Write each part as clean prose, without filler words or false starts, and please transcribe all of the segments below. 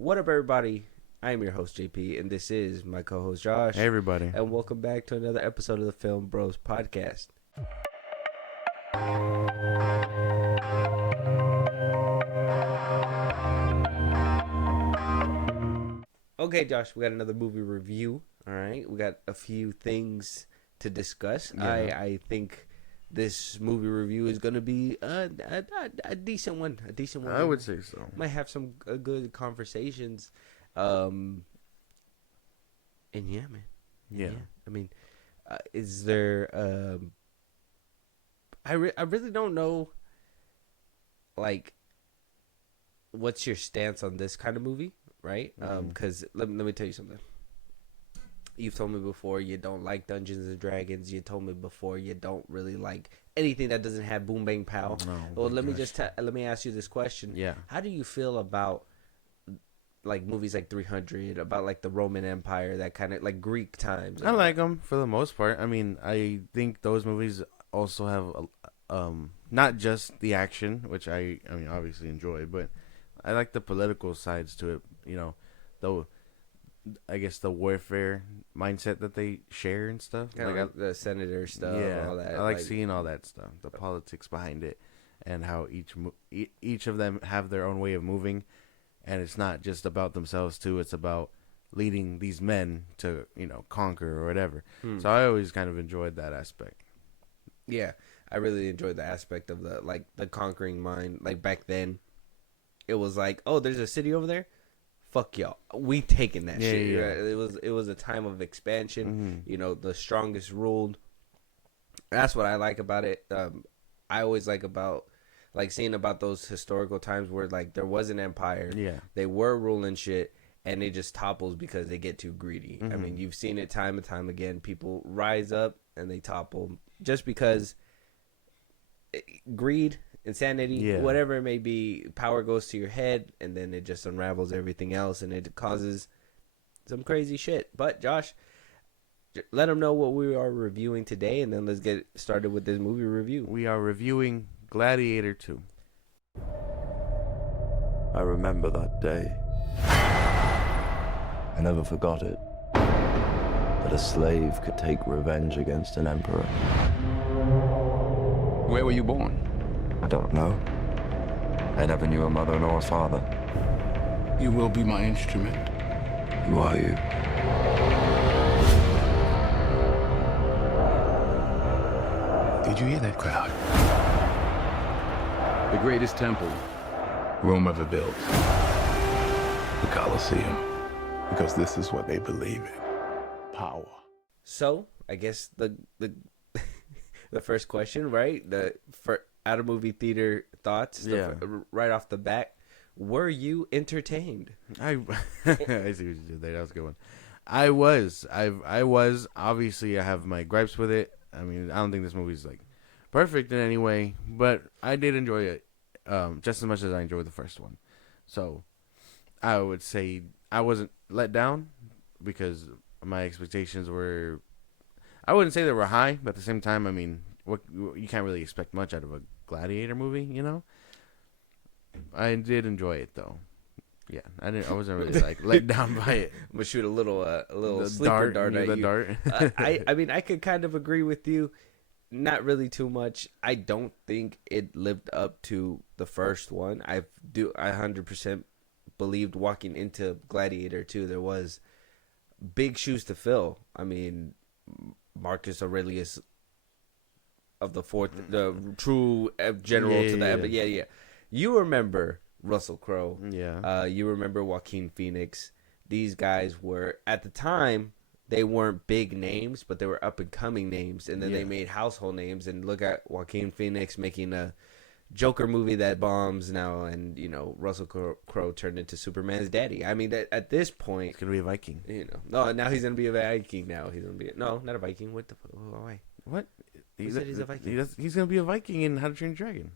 What up, everybody? I am your host, JP, and this is my co-host, Josh. Hey, everybody. And welcome back to another episode of the Filmbros podcast. Okay, Josh, we got another movie review. All right, we got a few things to discuss. Yeah. I think this movie review is going to be a decent one. A decent one. I would say so. Might have some good conversations. And yeah, man. Yeah. I mean, is there? I really don't know. Like, what's your stance on this kind of movie, right? Because let me tell you something. You've told me before you don't like Dungeons and Dragons. You told me before you don't really like anything that doesn't have boom bang pow. No, well, let me ask you this question. Yeah. How do you feel about like movies like 300, about like the Roman Empire, that kind of like Greek times? I like them for the most part. I mean, I think those movies also have not just the action, which I mean obviously enjoy, but I like the political sides to it. You know, I guess the warfare mindset that they share and stuff. Like the senator stuff. Yeah, all that. I like seeing all that stuff, the politics behind it, and how each of them have their own way of moving, and it's not just about themselves too. It's about leading these men to conquer or whatever. So I always kind of enjoyed that aspect. Yeah, I really enjoyed the aspect of the conquering mind. Like back then, it was like, oh, there's a city over there. Fuck y'all, we taking that shit. Yeah. Right? It was a time of expansion. The strongest ruled. That's what I like about it. I always like seeing about those historical times where like there was an empire. Yeah, they were ruling shit, and it just topples because they get too greedy. I mean, you've seen it time and time again. People rise up and they topple just because greed. Insanity, whatever it may be, power goes to your head, and then it just unravels everything else, and it causes some crazy shit. But Josh, let them know what we are reviewing today, and then let's get started with this movie review. We are reviewing Gladiator 2. I remember that day. I never forgot it. That a slave could take revenge against an emperor. Where were you born? I don't know. I never knew a mother nor a father. You will be my instrument. Who are you? Did you hear that crowd? The greatest temple Rome ever built. The Colosseum. Because this is what they believe in. Power. So, I guess the the first question, right? Out of movie theater thoughts, right off the bat, were you entertained? I see what you did there. That was a good one. I was. Obviously, I have my gripes with it. I mean, I don't think this movie's like perfect in any way, but I did enjoy it just as much as I enjoyed the first one. So I would say I wasn't let down because my expectations were. I wouldn't say they were high, but at the same time, I mean, you can't really expect much out of a Gladiator movie, I did enjoy it though. Yeah, I wasn't really like let down by it. I'm gonna shoot a little sleeper dart at you. Dart. I mean, I could kind of agree with you. Not really too much. I don't think it lived up to the first one. I 100% believed walking into Gladiator 2 there was big shoes to fill. I mean, Marcus Aurelius of the fourth, the true general to that. But yeah. You remember Russell Crowe. Yeah. You remember Joaquin Phoenix. These guys were, at the time, they weren't big names, but they were up and coming names. And then they made household names. And look at Joaquin Phoenix making a Joker movie that bombs now. And, Russell Crowe turned into Superman's daddy. I mean, at this point. He's going to be a Viking. No, now he's going to be a Viking now. He's going to be, no, not a Viking. What the fuck? Why? What? He said he's a Viking. He's going to be a Viking in How to Train Your Dragon.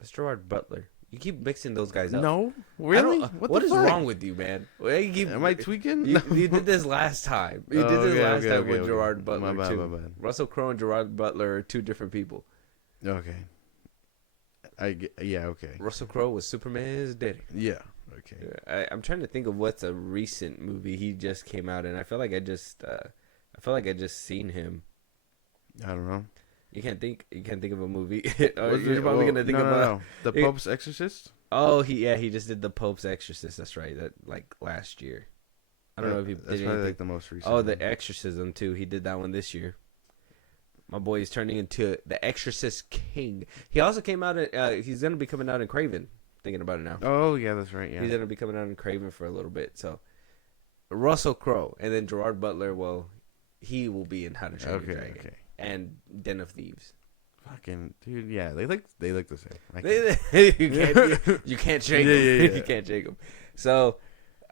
That's Gerard Butler. You keep mixing those guys up. No, really? What is wrong with you, man? Am I tweaking? You did this last time. You did this last time with Gerard Butler. My bad. Russell Crowe and Gerard Butler are two different people. Okay. Okay. Russell Crowe was Superman's daddy. Yeah. Okay. I'm trying to think of what's a recent movie he just came out in. I feel like I just seen him. I don't know. You can't think of a movie. Was You're it- probably gonna think about no. The Pope's Exorcist. Oh, he just did The Pope's Exorcist. That's right. That like last year. I don't know if he That's did probably anything. like the most recent. Oh, one. The Exorcism too. He did that one this year. My boy is turning into the Exorcist King. He also came out. He's gonna be coming out in Craven. Thinking about it now. Oh yeah, that's right. Yeah. He's gonna be coming out in Craven for a little bit. So Russell Crowe and then Gerard Butler. Well, he will be in How to Train Your Dragon and Den of Thieves. Fucking dude, yeah, they look the same. You can't shake them. Yeah. You can't shake them. So,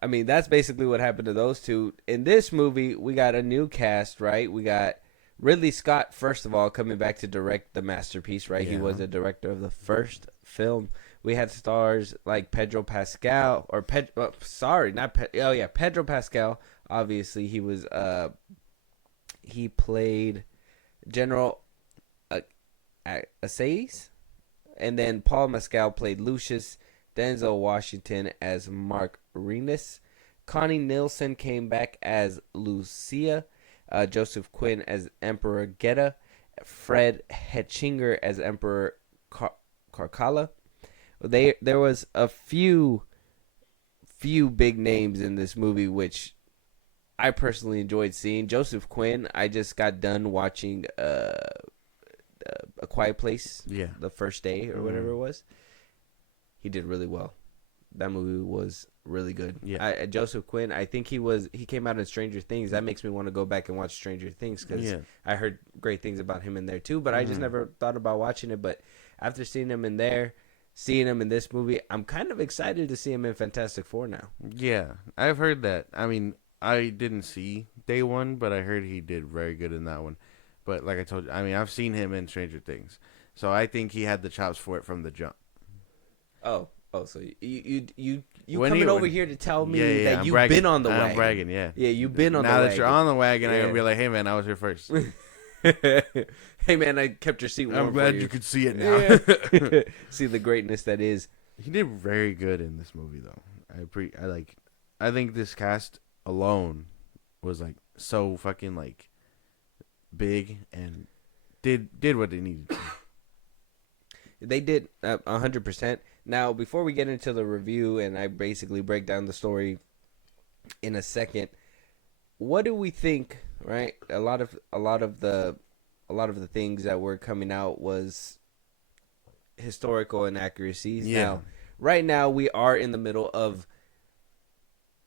I mean, that's basically what happened to those two. In this movie, we got a new cast, right? We got Ridley Scott, first of all, coming back to direct the masterpiece, right? Yeah. He was the director of the first film. We had stars like Pedro Pascal, or Pedro Pascal. Obviously, he was he played General Assayas, and then Paul Mescal played Lucius. Denzel Washington as Mark Renus. Connie Nielsen came back as Lucia. Joseph Quinn as Emperor Geta. Fred Hetchinger as Emperor Carcala. There was a few big names in this movie, which I personally enjoyed seeing. Joseph Quinn, I just got done watching A Quiet Place, the first day or whatever it was. He did really well. That movie was really good. Yeah. Joseph Quinn, I think he came out in Stranger Things. That makes me want to go back and watch Stranger Things because I heard great things about him in there too. But I just never thought about watching it. But after seeing him in there, seeing him in this movie, I'm kind of excited to see him in Fantastic Four now. Yeah, I've heard that. I mean, I didn't see Day One, but I heard he did very good in that one. But like I told you, I mean, I've seen him in Stranger Things, so I think he had the chops for it from the jump. Oh, so you coming over here to tell me that you've been on the wagon? I'm bragging, yeah. Yeah, you've been on the wagon. wagon. Now that you're on the wagon, I'm gonna be like, hey man, I was here first. Hey man, I kept your seat warm. I'm glad you could see it now. See the greatness that is. He did very good in this movie, though. I think this cast alone was like so fucking like big and did what they needed to. They did 100%. Now, before we get into the review and I basically break down the story in a second, what do we think? Right, a lot of the things that were coming out was historical inaccuracies. Yeah. Now, right now we are in the middle of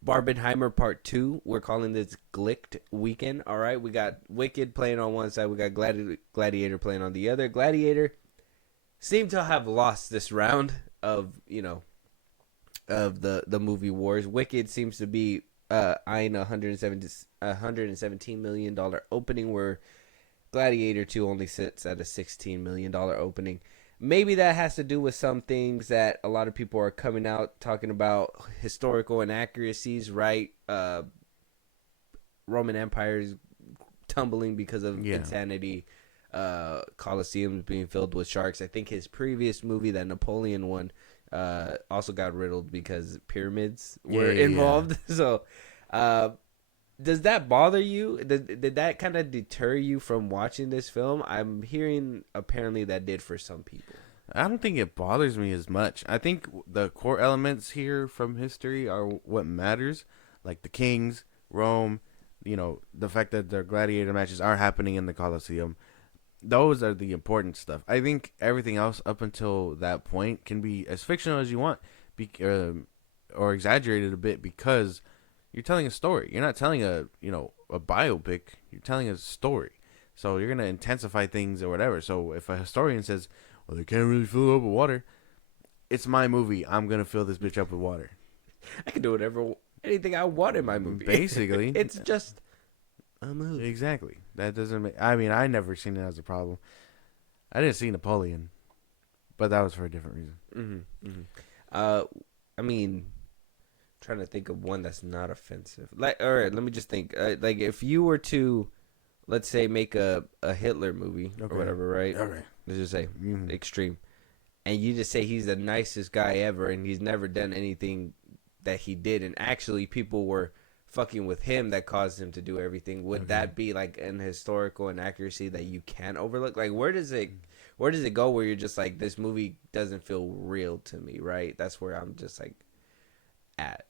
Barbenheimer Part 2. We're calling this Glicked Weekend. All right, we got Wicked playing on one side, we got Gladiator playing on the other. Gladiator seemed to have lost this round of the movie wars. Wicked seems to be eyeing $117 million opening, where Gladiator 2 only sits at a $16 million opening. Maybe that has to do with some things that a lot of people are coming out talking about, historical inaccuracies, right? Roman Empire's tumbling because of insanity. Colosseums being filled with sharks. I think his previous movie, that Napoleon one, also got riddled because pyramids were involved. So, does that bother you? Did that kind of deter you from watching this film? I'm hearing apparently that did for some people. I don't think it bothers me as much. I think the core elements here from history are what matters, like the kings, Rome, the fact that their gladiator matches are happening in the Colosseum. Those are the important stuff. I think everything else up until that point can be as fictional as you want, or exaggerated a bit, because you're telling a story. You're not telling a biopic. You're telling a story. So you're gonna intensify things or whatever. So if a historian says, "Well, they can't really fill it up with water," it's my movie. I'm gonna fill this bitch up with water. I can do anything I want in my movie. Basically, it's just a movie. Exactly. That doesn't make. I mean, I never seen it as a problem. I didn't see Napoleon, but that was for a different reason. I mean, trying to think of one that's not offensive. Like, all right, let me just think. Like, if you were to, let's say, make a Hitler movie or whatever, right? Okay. Let's just say extreme, and you just say he's the nicest guy ever, and he's never done anything that he did, and actually people were fucking with him that caused him to do everything, would that be like an historical inaccuracy that you can't overlook? Like, where does it go where you're just like, this movie doesn't feel real to me, right? That's where I'm just like at.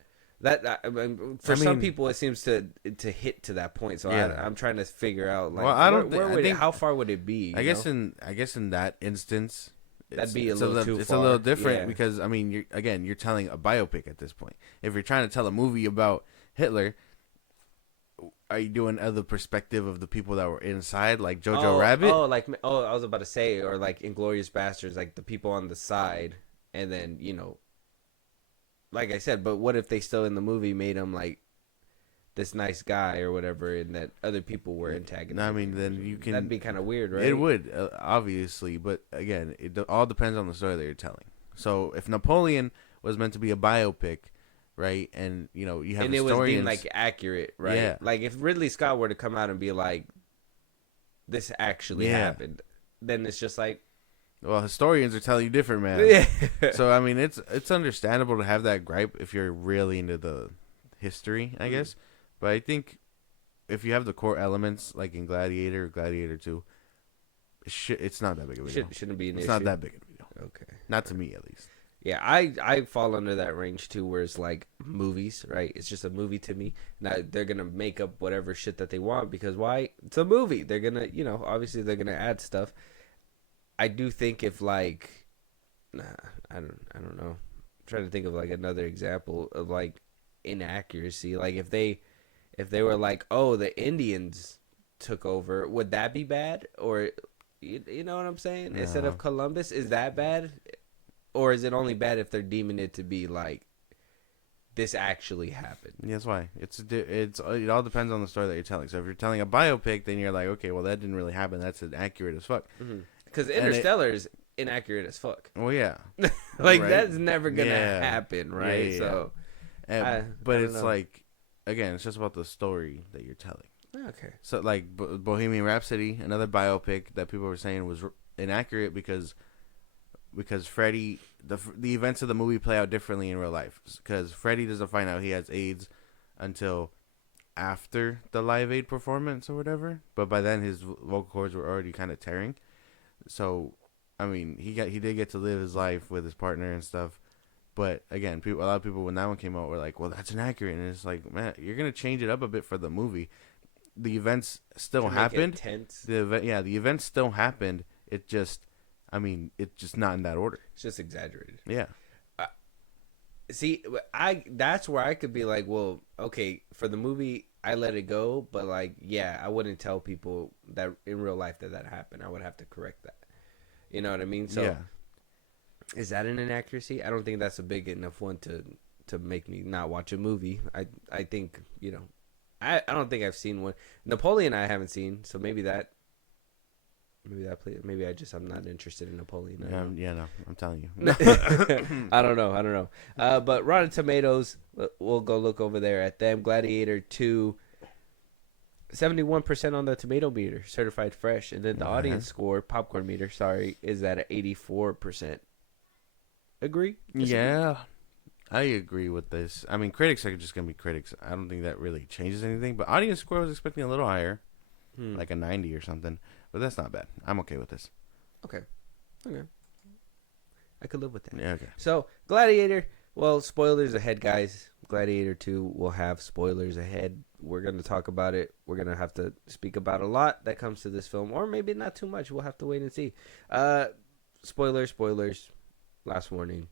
For some people, it seems to hit to that point. So I'm trying to figure out, like, how far would it be? I guess in that instance, that'd be a little too far. It's a little different because I mean, you're telling a biopic at this point. If you're trying to tell a movie about Hitler, are you doing other perspective of the people that were inside, like Jojo Rabbit? I was about to say, or like Inglourious Bastards, like the people on the side, and then like I said, but what if they still in the movie made him like this nice guy or whatever, and that other people were antagonists? I mean, then you can. That'd be kind of weird, right? It would, obviously, but again, it all depends on the story that you're telling. So if Napoleon was meant to be a biopic, right, and you have and historians, it was deemed like accurate, right? Yeah. Like if Ridley Scott were to come out and be like, "This actually happened," then it's just like, well, historians are telling you different, man. Yeah. So I mean, it's understandable to have that gripe if you're really into the history, I guess. But I if you have the core elements, like in Gladiator or Gladiator 2, it's not that big of a deal. Shouldn't be an issue. It's not that big of a deal. Okay. Not to me, at least. Yeah, I fall under that range too, where it's like movies, right? It's just a movie to me. Now they're gonna make up whatever shit that they want because why? It's a movie. They're gonna, obviously they're gonna add stuff. I do think if like, I don't know. I'm trying to think of like another example of like inaccuracy. Like if they were like, oh, the Indians took over, would that be bad? Or you know what I'm saying? No. Instead of Columbus, is that bad? Or is it only bad if they're deeming it to be like this actually happened? Yeah, that's why it all depends on the story that you're telling. So if you're telling a biopic, then you're like, okay, well that didn't really happen. That's inaccurate as fuck. Because Interstellar is inaccurate as fuck. Well, yeah, like right? that's never gonna happen, right? Yeah. So, but I don't it's know. like, again, it's just about the story that you're telling. Okay. So like Bohemian Rhapsody, another biopic that people were saying was inaccurate because Freddie, the events of the movie play out differently in real life. Because Freddie doesn't find out he has AIDS until after the Live Aid performance or whatever. But by then his vocal cords were already kind of tearing. So, I mean, he did get to live his life with his partner and stuff. But again, a lot of people when that one came out were like, "Well, that's inaccurate." And it's like, man, you're gonna change it up a bit for the movie. The events still happened. The events still happened. It just. I mean, it's just not in that order. It's just exaggerated. Yeah. See, that's where I could be like, well, okay, for the movie, I let it go, but like, yeah, I wouldn't tell people that in real life that happened. I would have to correct that. You know what I mean? So, is that an inaccuracy? I don't think that's a big enough one to make me not watch a movie. I think I don't think I've seen one. Napoleon I haven't seen, so maybe that. Maybe I'm not interested in Napoleon. No, I'm telling you. I don't know. But Rotten Tomatoes, we'll go look over there at them. Gladiator 2, 71% on the tomato meter, certified fresh. And then the audience score, popcorn meter, is at 84%. Agree? Yeah, I agree with this. I mean, critics are just going to be critics. I don't think that really changes anything. But audience score was expecting a little higher, like a 90 or something. But that's not bad. I'm okay with this. Okay. I could live with that. Yeah, okay. So, Gladiator, well, spoilers ahead, guys. Gladiator 2 will have spoilers ahead. We're going to talk about it. We're going to have to speak about a lot that comes to this film, or maybe not too much. We'll have to wait and see. Spoilers. Last warning.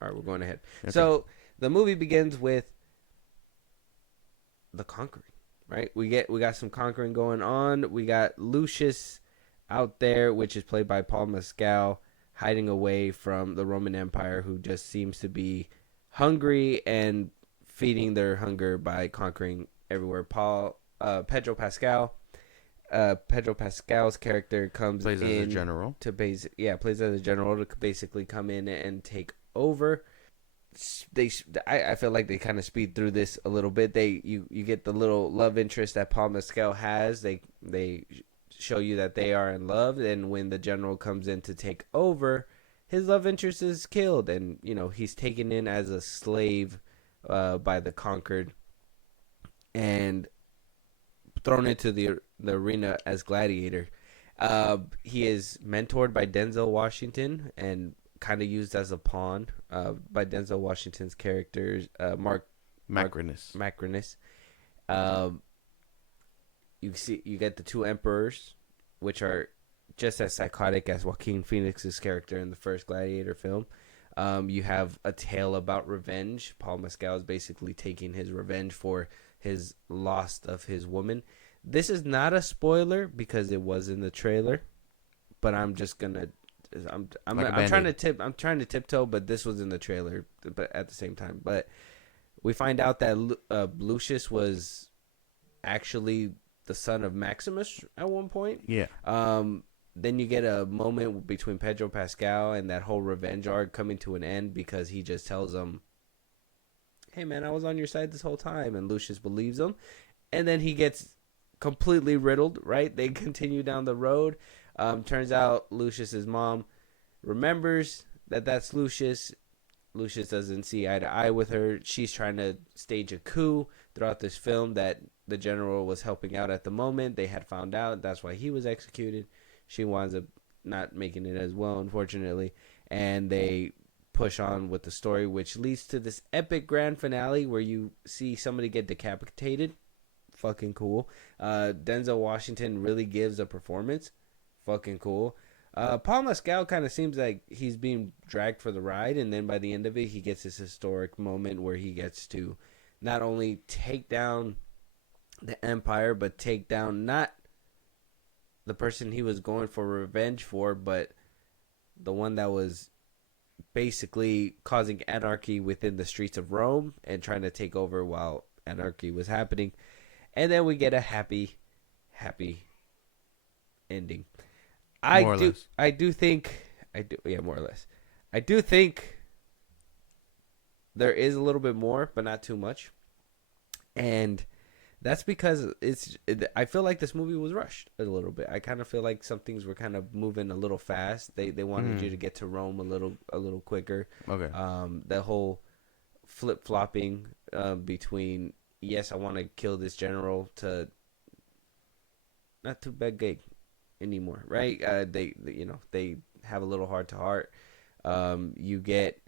All right, we're going ahead. Okay. So, the movie begins with the conquering. Right, we got some conquering going on. We got Lucius out there, which is played by Paul Mescal, hiding away from the Roman Empire, who just seems to be hungry and feeding their hunger by conquering everywhere. Pedro Pascal. Pedro Pascal's character plays as a general plays as a general to basically come in and take over. I feel like they kind of speed through this a little bit. You get the little love interest that Paul Mescal has. They show you that they are in love, and when the general comes in to take over, his love interest is killed, and he's taken in as a slave by the conquered and thrown into the arena as Gladiator. He is mentored by Denzel Washington and kind of used as a pawn by Denzel Washington's characters, Mark Macrinus. You get the two emperors, which are just as psychotic as Joaquin Phoenix's character in the first Gladiator film. You have a tale about revenge. Paul Mescal is basically taking his revenge for his loss of his woman. This is not a spoiler because it was in the trailer, but I'm just gonna. I'm trying to tiptoe, but this was in the trailer, but at the same time. But we find out that Lucius was actually the son of Maximus at one point. Yeah. Then you get a moment between Pedro Pascal and that whole revenge arc coming to an end because he just tells him, "Hey man, I was on your side this whole time," and Lucius believes him, and then he gets completely riddled. Right? They continue down the road. Turns out Lucius's mom remembers that that's Lucius. Lucius doesn't see eye to eye with her. She's trying to stage a coup throughout this film that the general was helping out at the moment. They had found out. That's why he was executed. She winds up not making it as well, unfortunately. And they push on with the story, which leads to this epic grand finale where you see somebody get decapitated. Fucking cool. Denzel Washington really gives a performance. Fucking cool. Paul Mescal kind of seems like he's being dragged for the ride, and then by the end of it, he gets this historic moment where he gets to not only take down the Empire, but take down not the person he was going for revenge for, but the one that was basically causing anarchy within the streets of Rome and trying to take over while anarchy was happening. And then we get a happy ending. I do think there is a little bit more, but not too much. And that's because I feel like this movie was rushed a little bit. I kind of feel like some things were kind of moving a little fast. They wanted you to get to Rome a little quicker. Okay. The whole flip-flopping between, yes, I want to kill this general, to not too bad gig anymore, right? They have a little heart to heart. You get,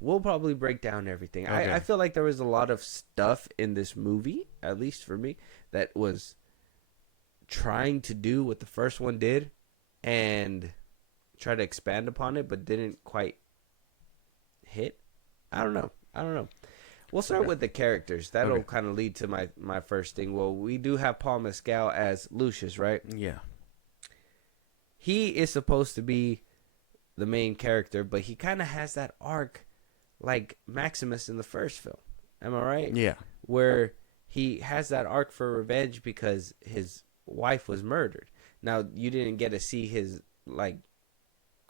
we'll probably break down everything. Okay. I feel like there was a lot of stuff in this movie, at least for me, that was trying to do what the first one did and try to expand upon it, but didn't quite hit. I don't know. We'll start with the characters. That'll kind of lead to my first thing. Well, we do have Paul Mescal as Lucius, right? Yeah. He is supposed to be the main character, but he kind of has that arc like Maximus in the first film. Am I right? Yeah. Where he has that arc for revenge because his wife was murdered. Now, you didn't get to see his like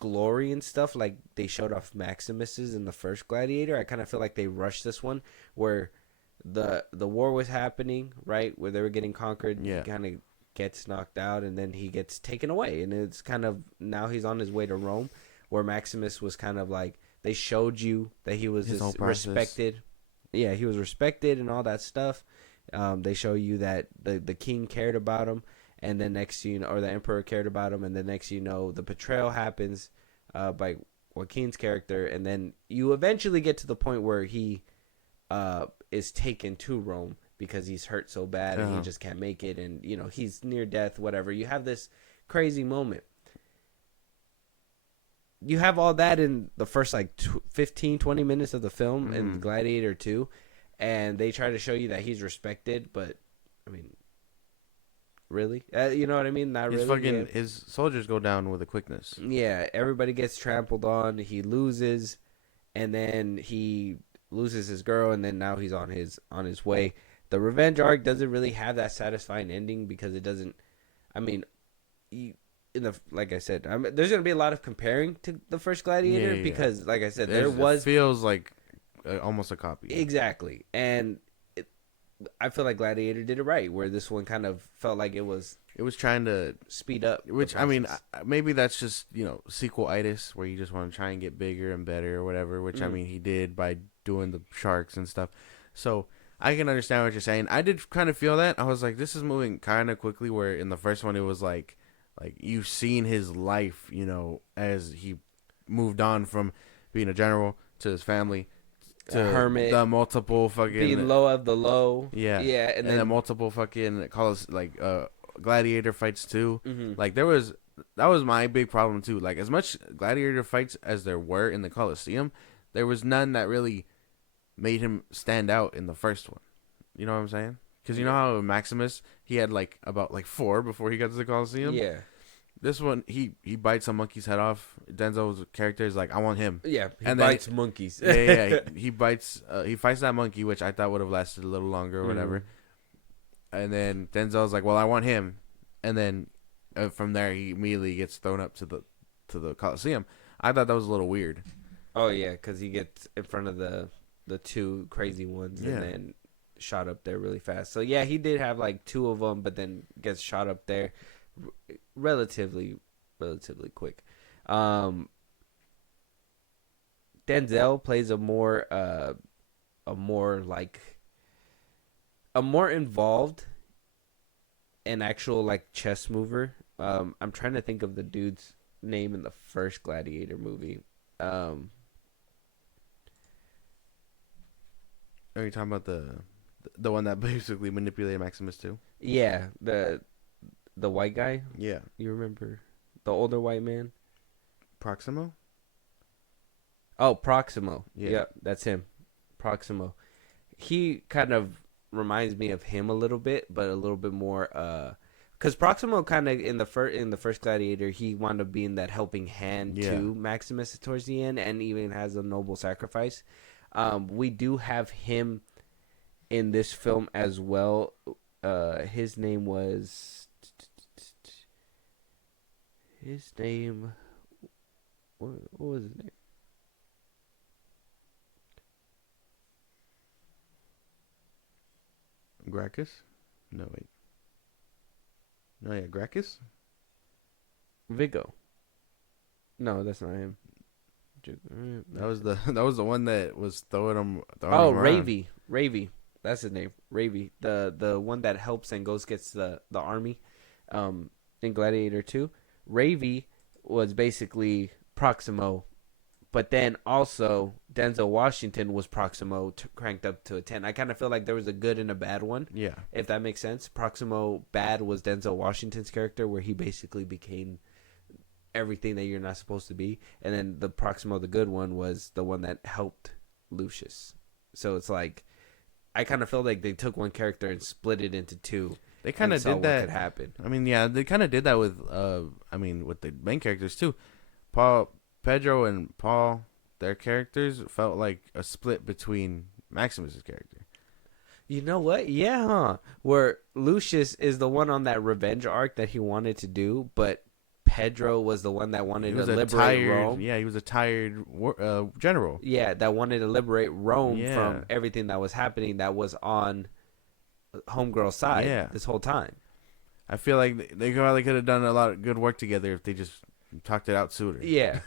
glory and stuff like they showed off Maximus's in the first Gladiator. I kind of feel like they rushed this one where the war was happening, right, where they were getting conquered. Yeah. He kind of gets knocked out and then he gets taken away, and it's kind of now he's on his way to Rome, where Maximus was kind of like they showed you that he was this respected. Yeah, he was respected and all that stuff. They show you that the king cared about him. And then next or the emperor cared about him, and then next the betrayal happens by Joaquin's character, and then you eventually get to the point where he is taken to Rome because he's hurt so bad and he just can't make it, and he's near death, whatever. You have this crazy moment. You have all that in the first 15, 20 minutes of the film in Gladiator 2, and they try to show you that he's respected, but I mean, really? You know what I mean? Not really. His soldiers go down with a quickness. Yeah, everybody gets trampled on. He loses, and then he loses his girl, and then now he's on his way. The revenge arc doesn't really have that satisfying ending because it doesn't. I mean, like I said, there's gonna be a lot of comparing to the first Gladiator because, like I said, it feels like almost a copy. Exactly, and I feel like Gladiator did it right, where this one kind of felt like it was it was trying to speed up. Which, I mean, maybe that's just, sequel-itis, where you just want to try and get bigger and better or whatever, which, I mean, he did by doing the sharks and stuff. So, I can understand what you're saying. I did kind of feel that. I was like, this is moving kind of quickly, where in the first one, it was like you've seen his life, as he moved on from being a general to his family to a hermit, the multiple fucking... being low of the low. Yeah. Yeah, and then the multiple fucking... Gladiator fights too. Mm-hmm. Like that was my big problem too. Like as much Gladiator fights as there were in the Coliseum, there was none that really made him stand out in the first one. You know what I'm saying? Because you know how Maximus, he had about 4 before he got to the Coliseum. Yeah. This one, he bites a monkey's head off. Denzel's character is like, I want him. Yeah, and bites monkeys. He bites. He fights that monkey, which I thought would have lasted a little longer or whatever. And then Denzel's like, well, I want him. And then from there, he immediately gets thrown up to the Coliseum. I thought that was a little weird. Oh, yeah, because he gets in front of the 2 crazy ones and then shot up there really fast. So, yeah, he did have 2 of them, but then gets shot up there relatively quick. Denzel plays a more involved and actual chess mover. I'm trying to think of the dude's name in the first Gladiator movie. Are you talking about the one that basically manipulated Maximus too? Yeah, the white guy. Yeah, you remember the older white man? Proximo. Oh, Proximo. Yeah, yep, that's him. Proximo. He kind of reminds me of him a little bit, but a little bit more. Because Proximo kind of in the first Gladiator, he wound up being that helping hand to Maximus towards the end, and even has a noble sacrifice. We do have him in this film as well. His name was. What was his name? Gracchus? No, wait. No, yeah, Gracchus? Vigo. No, that's not him. That was the one that was throwing him. Ravy. That's his name. Ravy. The one that helps and gets the army in Gladiator 2. Ravy was basically Proximo, but then also Denzel Washington was Proximo cranked up to a 10. I kind of feel like there was a good and a bad one. Yeah. If that makes sense. Proximo bad was Denzel Washington's character, where he basically became everything that you're not supposed to be. And then the Proximo, the good one, was the one that helped Lucius. So it's like, I kind of feel like they took one character and split it into 2. They kind of did that. What could happen. I mean, yeah, they kind of did that with, with the main characters too. Pedro and Paul, their characters felt like a split between Maximus's character. You know what? Yeah, huh? Where Lucius is the one on that revenge arc that he wanted to do, but Pedro was the one that wanted to liberate Rome. Yeah, he was a tired general. Yeah, that wanted to liberate Rome from everything that was happening that was on Homegirl's side this whole time. I feel like they probably could have done a lot of good work together if they just talked it out sooner. Yeah.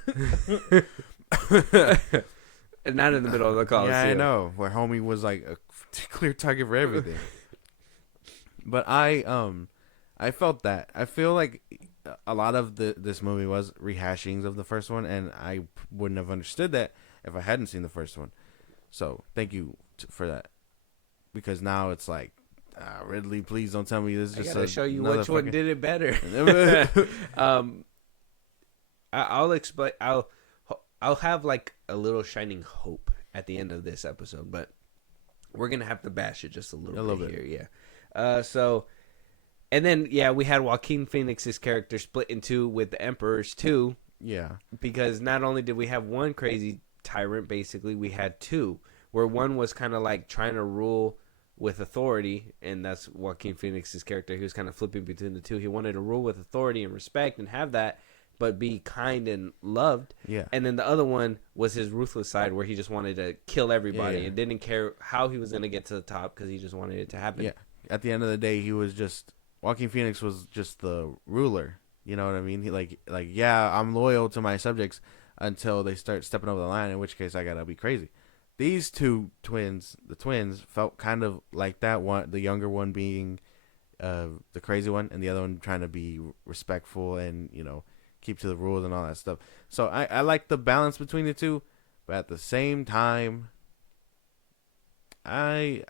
And not in the middle of the Coliseum. Yeah, I know. Where homie was like a clear target for everything. But I felt that. I feel like a lot of this movie was rehashings of the first one, and I wouldn't have understood that if I hadn't seen the first one. So thank you for that. Because now it's like, Ridley, please don't tell me this is just I gotta show you which one did it better. I'll explain. I'll have like a little shining hope at the end of this episode, but we're gonna have to bash it just a little bit here. Yeah. And then we had Joaquin Phoenix's character split in 2 with the Emperors too. Yeah. Because not only did we have one crazy tyrant, basically we had 2, where one was kind of like trying to rule with authority, and that's Joaquin Phoenix's character. He was kind of flipping between the 2. He wanted to rule with authority and respect and have that, but be kind and loved. Yeah. And then the other one was his ruthless side, where he just wanted to kill everybody and didn't care how he was going to get to the top, because he just wanted it to happen. Yeah. At the end of the day, he was just Joaquin Phoenix was just the ruler. You know what I mean? He yeah, I'm loyal to my subjects until they start stepping over the line. In which case, I gotta be crazy. These two twins, the twins, felt kind of like that one. The younger one being the crazy one, and the other one trying to be respectful and keep to the rules and all that stuff. So I like the balance between the two, but at the same time, I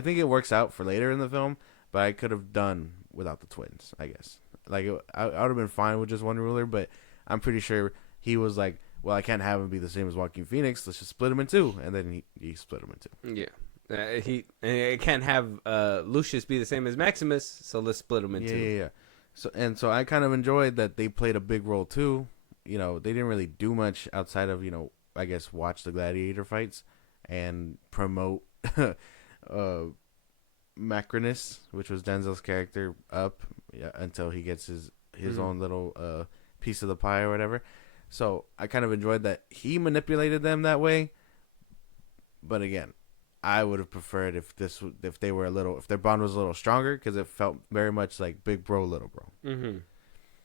think it works out for later in the film. But I could have done without the twins, I guess. Like I would have been fine with just one ruler, but I'm pretty sure he was like, well, I can't have him be the same as Joaquin Phoenix. Let's just split him in two, and then he split him in two. Yeah, he can't have Lucius be the same as Maximus, so let's split him in two. Yeah. So I kind of enjoyed that they played a big role too. They didn't really do much outside of I guess watch the Gladiator fights and promote Macrinus, which was Denzel's character, up until he gets his own little piece of the pie or whatever. So I kind of enjoyed that he manipulated them that way. But again, I would have preferred if their bond was a little stronger, because it felt very much like big bro, little bro. Mm-hmm.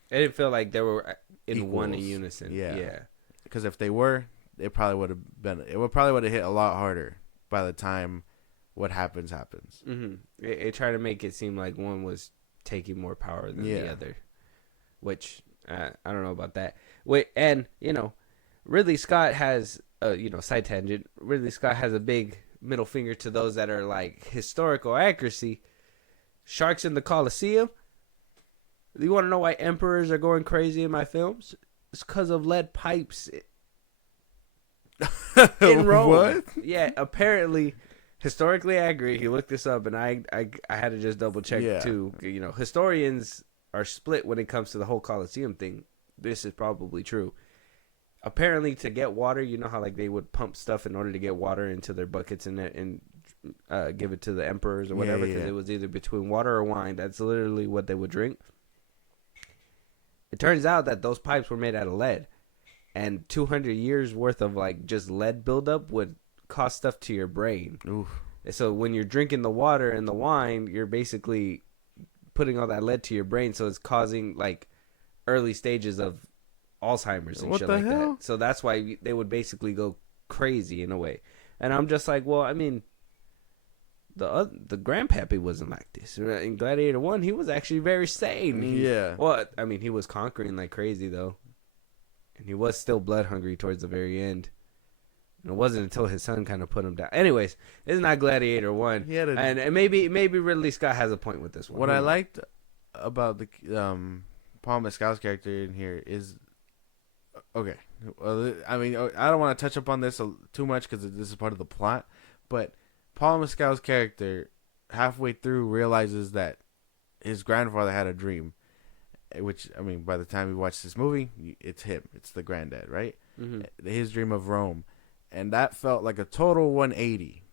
It didn't feel like they were in Equals. one in unison. Yeah. Because if they were, it probably would have hit a lot harder by the time what happens. Mm-hmm. It tried to make it seem like one was taking more power than the other, which I don't know about that. Wait, and Ridley Scott has side tangent. Ridley Scott has a big middle finger to those that are like historical accuracy. Sharks in the Colosseum. You want to know why emperors are going crazy in my films? It's because of lead pipes in Rome. What? Yeah, apparently, historically accurate. He looked this up, and I had to just double check too. Historians are split when it comes to the whole Colosseum thing. This is probably true. Apparently, to get water, you know how like they would pump stuff in order to get water into their buckets and give it to the emperors or whatever, because it was either between water or wine. That's literally what they would drink. It turns out that those pipes were made out of lead, and 200 years worth of like just lead buildup would cause stuff to your brain. Oof. So when you're drinking the water and the wine, you're basically putting all that lead to your brain, so it's causing like early stages of Alzheimer's and what shit the like hell? that. So that's why they would basically go crazy in a way. And I'm just like, well, I mean, the grandpappy wasn't like this. In Gladiator 1, he was actually very sane. Well, I mean, he was conquering like crazy though, and he was still blood hungry towards the very end. And it wasn't until his son kind of put him down. Anyways, it's not Gladiator 1. And maybe Ridley Scott has a point with this one. What I liked about the Paul Mescal's character in here is, okay, well, I mean, I don't want to touch up on this too much because this is part of the plot, but Paul Mescal's character halfway through realizes that his grandfather had a dream, which, I mean, by the time we watch this movie, it's him. It's the granddad, right? Mm-hmm. His dream of Rome. And that felt like a total 180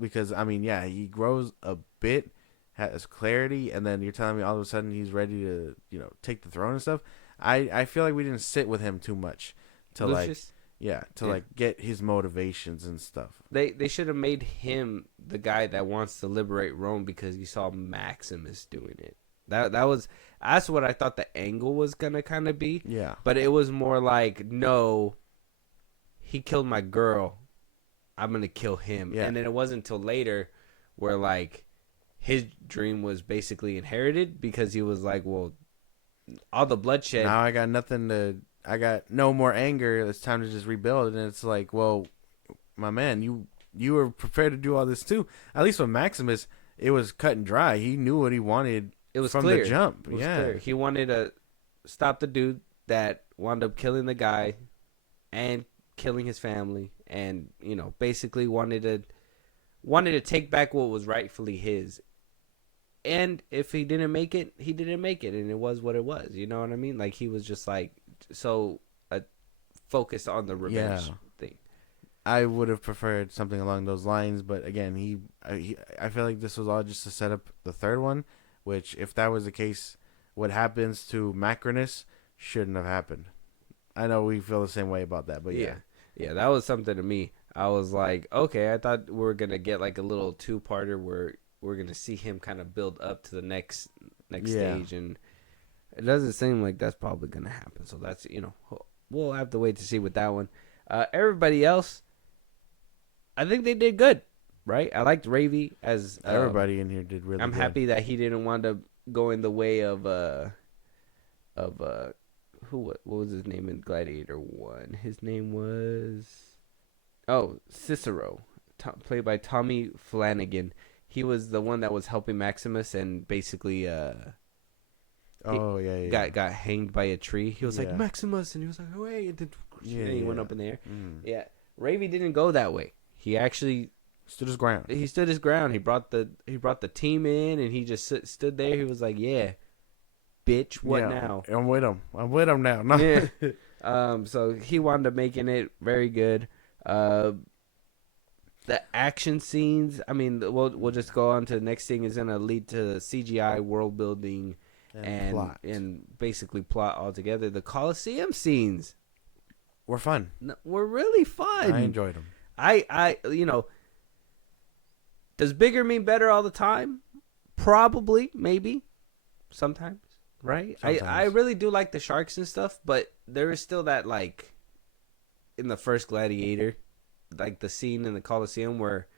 because, I mean, yeah, he grows a bit, has clarity, and then you're telling me all of a sudden he's ready to, take the throne and stuff. I feel like we didn't sit with him too much to Lucius? like get his motivations and stuff. They should have made him the guy that wants to liberate Rome because you saw Maximus doing it. That's what I thought the angle was gonna kind of be. Yeah, but it was more like, no, he killed my girl, I'm gonna kill him. Yeah. And then it wasn't until later where like his dream was basically inherited because he was like, well, all the bloodshed. Now I got no more anger. It's time to just rebuild. And it's like, well, my man, you were prepared to do all this too. At least with Maximus, it was cut and dry. He knew what he wanted. It was from clear. The jump. It was clear. He wanted to stop the dude that wound up killing the guy and killing his family, and basically wanted to take back what was rightfully his. And if he didn't make it, he didn't make it, and it was what it was. You know what I mean? Like, he was just like so focused on the revenge thing. I would have preferred something along those lines, but again, I feel like this was all just to set up the third one, which, if that was the case, what happens to Macrinus shouldn't have happened. I know we feel the same way about that, but yeah, that was something to me. I was like, okay, I thought we were gonna get like a little two-parter where we're gonna see him kind of build up to the next next Yeah. stage, and it doesn't seem like that's probably gonna happen. So that's we'll have to wait to see with that one. Everybody else, I think they did good, right? I liked Ravy as Everybody in here did really. I'm good. happy that he didn't want to go in the way of who what was his name in Gladiator 1? His name was Cicero, played by Tommy Flanagan. He was the one that was helping Maximus and basically got hanged by a tree. He was like Maximus, and he was like, "Oh wait," and then he went up in the air. Yeah, Ravy didn't go that way. He actually stood his ground. He stood his ground. He brought the team in, and he just stood there. He was like, "Yeah, bitch, what now?" I'm with him. I'm with him now. No. Yeah. So he wound up making it very good. The action scenes. I mean, we'll just go on to the next thing. Is gonna lead to CGI world building and plot. and basically plot altogether. The Coliseum scenes were fun. Were really fun. I enjoyed them. I does bigger mean better all the time? Probably, maybe, sometimes, right? Sometimes. I really do like the sharks and stuff, but there is still that, like, in the first Gladiator, like the scene in the Coliseum where,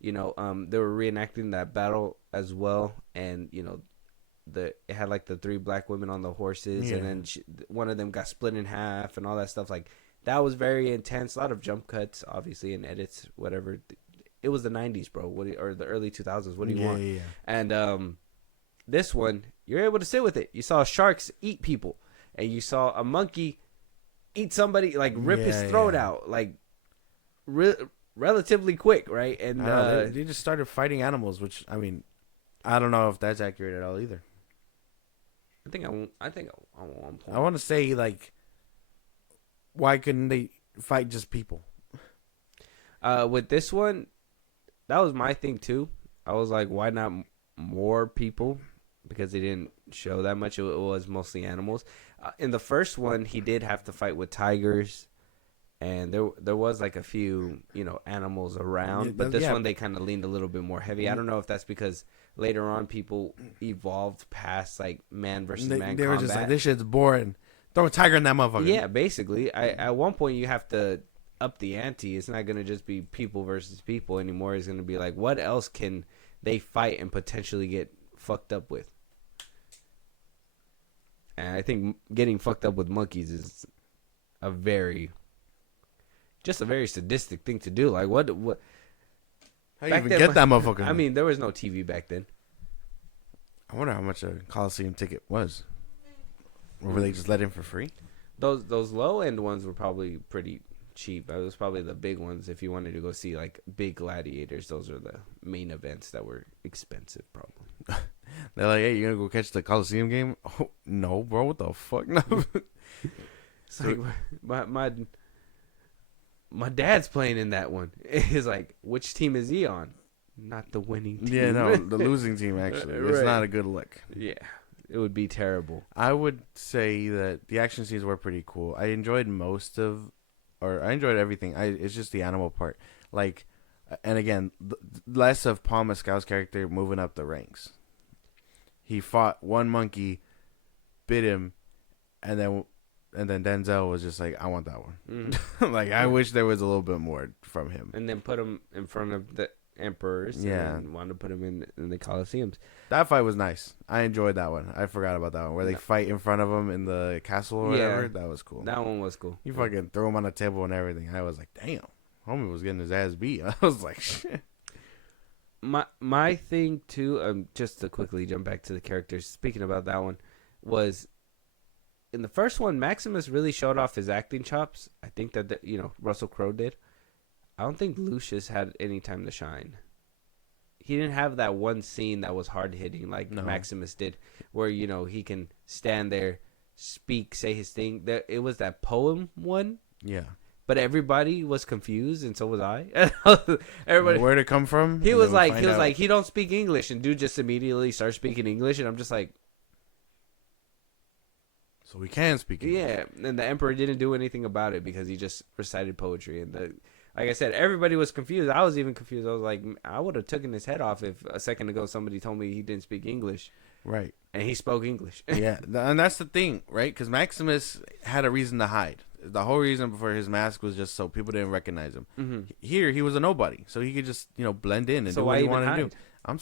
they were reenacting that battle as well, and it had like the 3 black women on the horses, and then one of them got split in half and all that stuff. Like, that was very intense. A lot of jump cuts, obviously, and edits, whatever. It was the 90s, bro, or the early 2000s. What do you want? Yeah. And this one, you're able to sit with it. You saw sharks eat people, and you saw a monkey eat somebody, like rip his throat out, like relatively quick, right? And they just started fighting animals, which, I mean, I don't know if that's accurate at all either. I think at one point. I want to say, like, why couldn't they fight just people? With this one, that was my thing too. I was like, why not more people? Because they didn't show that much. It was mostly animals. In the first one, he did have to fight with tigers, and there was like a few animals around. But this one, they kind of leaned a little bit more heavy. I don't know if that's because later on people evolved past like man versus man. They were just like, this shit's boring. Throw a tiger in that motherfucker. Yeah, basically. At one point you have to up the ante. It's not going to just be people versus people anymore. It's going to be like, what else can they fight and potentially get fucked up with? And I think getting fucked up with monkeys is a very sadistic thing to do. Like, what? How do you even get that motherfucker? I mean, there was no TV back then. I wonder how much a Coliseum ticket was. Or were they just let in for free? Those low end ones were probably pretty cheap. It was probably the big ones. If you wanted to go see like big gladiators, those are the main events that were expensive, probably. They're like, hey, you gonna go catch the Coliseum game? Oh, no, bro. What the fuck? No. It's like my dad's playing in that one. It's like, which team is he on? Not the winning team. Yeah, no, the losing team, actually. It's not a good look. Yeah, it would be terrible. I would say that the action scenes were pretty cool. I enjoyed I enjoyed everything. It's just the animal part. Like, and again, less of Paul Mescal's character moving up the ranks. He fought one monkey, bit him, and then Denzel was just like, I want that one. Mm. Like, I wish there was a little bit more from him. And then put him in front of the emperors. Yeah. And wanted to put him in the Colosseums. That fight was nice. I enjoyed that one. I forgot about that one. Where they fight in front of him in the castle or whatever. That was cool. That one was cool. You fucking threw him on the table and everything. I was like, damn. Homie was getting his ass beat. I was like, shit. My thing, too, just to quickly jump back to the characters, speaking about that one, was in the first one, Maximus really showed off his acting chops. I think that, Russell Crowe did. I don't think Lucius had any time to shine. He didn't have that one scene that was hard-hitting like Maximus did, where, he can stand there, speak, say his thing. It was that poem one. Yeah. But everybody was confused, and so was I. Everybody, where'd it come from? He was like, he don't speak English, and dude just immediately starts speaking English, and I'm just like, so we can speak English. Yeah, and the emperor didn't do anything about it because he just recited poetry, and like I said, everybody was confused. I was even confused. I was like, I would have taken his head off if a second ago somebody told me he didn't speak English. Right. and he spoke English. Yeah, and that's the thing, right? Because Maximus had a reason to hide. The whole reason for his mask was just so people didn't recognize him. Mm-hmm. Here, he was a nobody, so he could just blend in and So do why what he even wanted to do. hide? I'm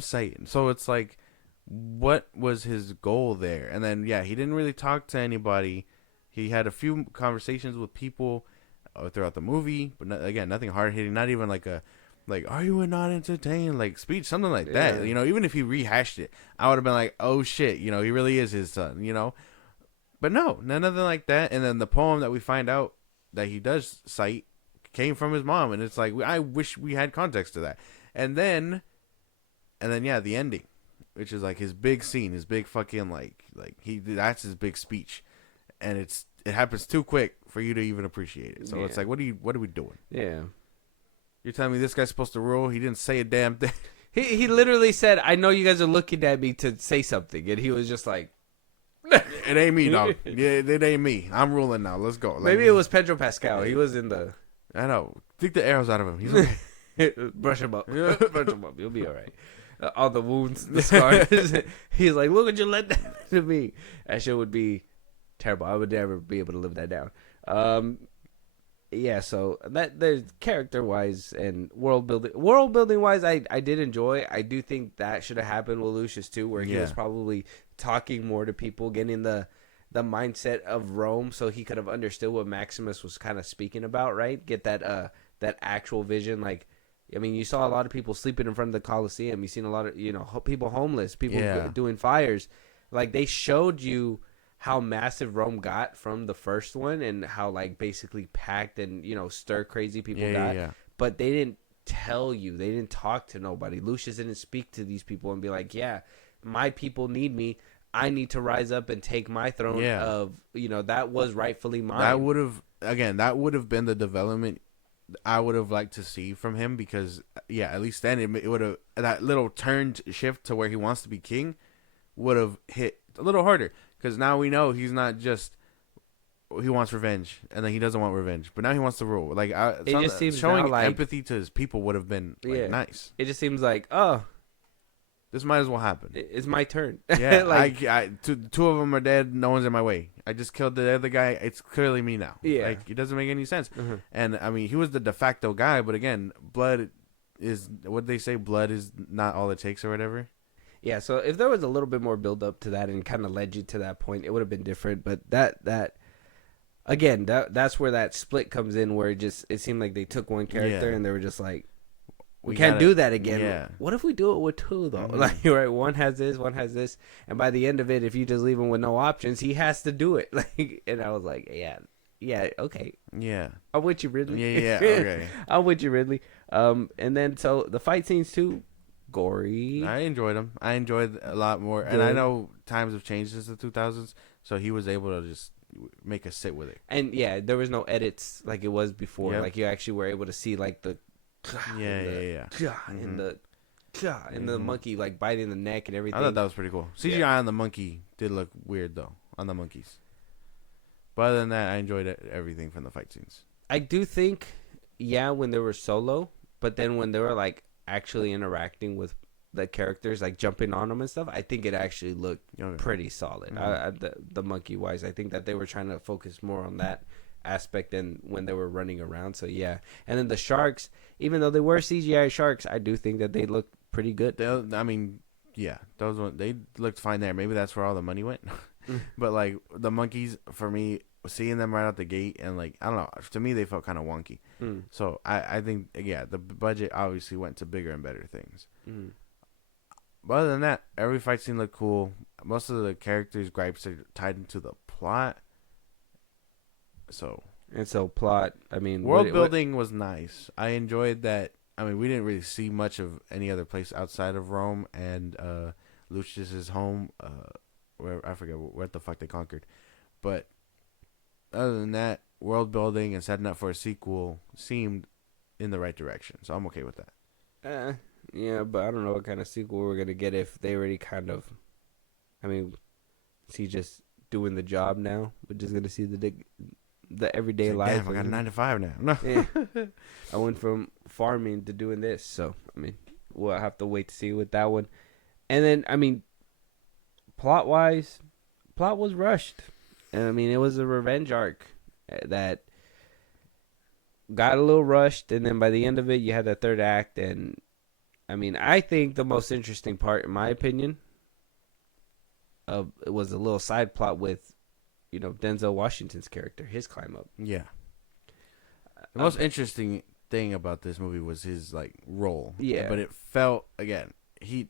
saying. So it's like, what was his goal there? And then he didn't really talk to anybody. He had a few conversations with people throughout the movie, but again, nothing hard hitting. Not even like are you not entertained? Like speech, something like that. Even if he rehashed it, I would have been like, oh shit, he really is his son. But no, nothing like that. And then the poem that we find out that he does cite came from his mom, and it's like I wish we had context to that. And then the ending, which is like his big scene, his big fucking that's his big speech, and it happens too quick for you to even appreciate it. So it's like, what are we doing? Yeah. You're telling me this guy's supposed to rule? He didn't say a damn thing. He literally said, "I know you guys are looking at me to say something," and he was just like, "It ain't me, dog. Yeah, it ain't me. I'm ruling now. Let's go." Maybe it was Pedro Pascal. He was in the. I know. Take the arrows out of him. He's okay. Brush him up. Brush him up. You'll be all right. All the wounds, the scars. He's like, "Look what you let that happen to me." That shit would be terrible. I would never be able to live that down. Yeah, so that there's character wise and world building wise, I did enjoy. I do think that should have happened with Lucius too, where he was probably talking more to people, getting the mindset of Rome, so he could have understood what Maximus was kind of speaking about, right? Get that that actual vision. Like, I mean, you saw a lot of people sleeping in front of the Colosseum. You seen a lot of people homeless, people doing fires. Like, they showed you how massive Rome got from the first one and how basically packed and stir crazy people got. But they didn't tell you, they didn't talk to nobody. Lucius didn't speak to these people and be like, yeah, my people need me, I need to rise up and take my throne of that was rightfully mine. That would have been the development I would have liked to see from him, because at least then it would have, that little turned shift to where he wants to be king would have hit a little harder. Because now we know he's not just, he wants revenge, and then he doesn't want revenge, but now he wants to rule. It just seems showing empathy to his people would have been nice. It just seems like, oh, this might as well happen. It's my turn. Yeah, two of them are dead. No one's in my way. I just killed the other guy. It's clearly me now. Yeah, it doesn't make any sense. Mm-hmm. And I mean, he was the de facto guy, but again, blood is what they say. Blood is not all it takes, or whatever. Yeah, so if there was a little bit more build up to that and kind of led you to that point, it would have been different. But that's where that split comes in, where it seemed like they took one character and they were just like, we can't do that again. Yeah. What if we do it with two though? Mm-hmm. Right, one has this, and by the end of it, if you just leave him with no options, he has to do it. And I was like, yeah, okay, yeah, I'm with you, Ridley. Yeah, okay, I'm with you, Ridley. And then so the fight scenes too. Gory. I enjoyed them. I enjoyed a lot more. Good. And I know times have changed since the 2000s, so he was able to just make us sit with it. And there was no edits like it was before. Yep. Like, you actually were able to see the and the monkey biting the neck and everything. I thought that was pretty cool. CGI on the monkey did look weird though, on the monkeys. But other than that, I enjoyed everything from the fight scenes. I do think when they were solo, but then when they were actually interacting with the characters, jumping on them and stuff, I think it actually looked pretty solid. Mm-hmm. The monkey wise, I think that they were trying to focus more on that aspect than when they were running around. So and then the sharks, even though they were CGI sharks, I do think that they looked pretty good. Those ones, they looked fine there. Maybe that's where all the money went. But the monkeys, for me, seeing them right out the gate, and I don't know, to me they felt kind of wonky. So I think the budget obviously went to bigger and better things. But other than that, every fight scene looked cool. Most of the characters' gripes are tied into the plot. So plot, I mean, world building was nice. I enjoyed that. I mean, we didn't really see much of any other place outside of Rome and Lucius's home, where I forget what the fuck they conquered. But other than that, world building and setting up for a sequel seemed in the right direction, so I'm okay with that. Yeah, but I don't know what kind of sequel we're gonna get if they already kind of. I mean, is he just doing the job now? We're just gonna see the everyday life. Damn, I got a 9 to 5 now. No, I went from farming to doing this, so I mean, we'll have to wait to see with that one. And then, I mean, plot was rushed. I mean, it was a revenge arc that got a little rushed, and then by the end of it, you had that third act. And I mean, I think the most interesting part, in my opinion, it was a little side plot with, Denzel Washington's character, his climb up. Yeah. The most interesting thing about this movie was his role. Yeah. But it felt, again, he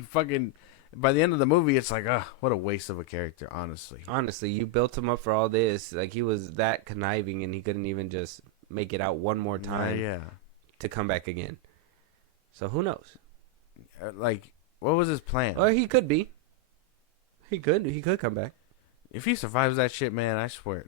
fucking, by the end of the movie, it's like, what a waste of a character, honestly. Honestly, you built him up for all this. Like, he was that conniving, and he couldn't even just make it out one more time to come back again. So who knows? What was his plan? Or he could be. He could come back. If he survives that shit, man, I swear.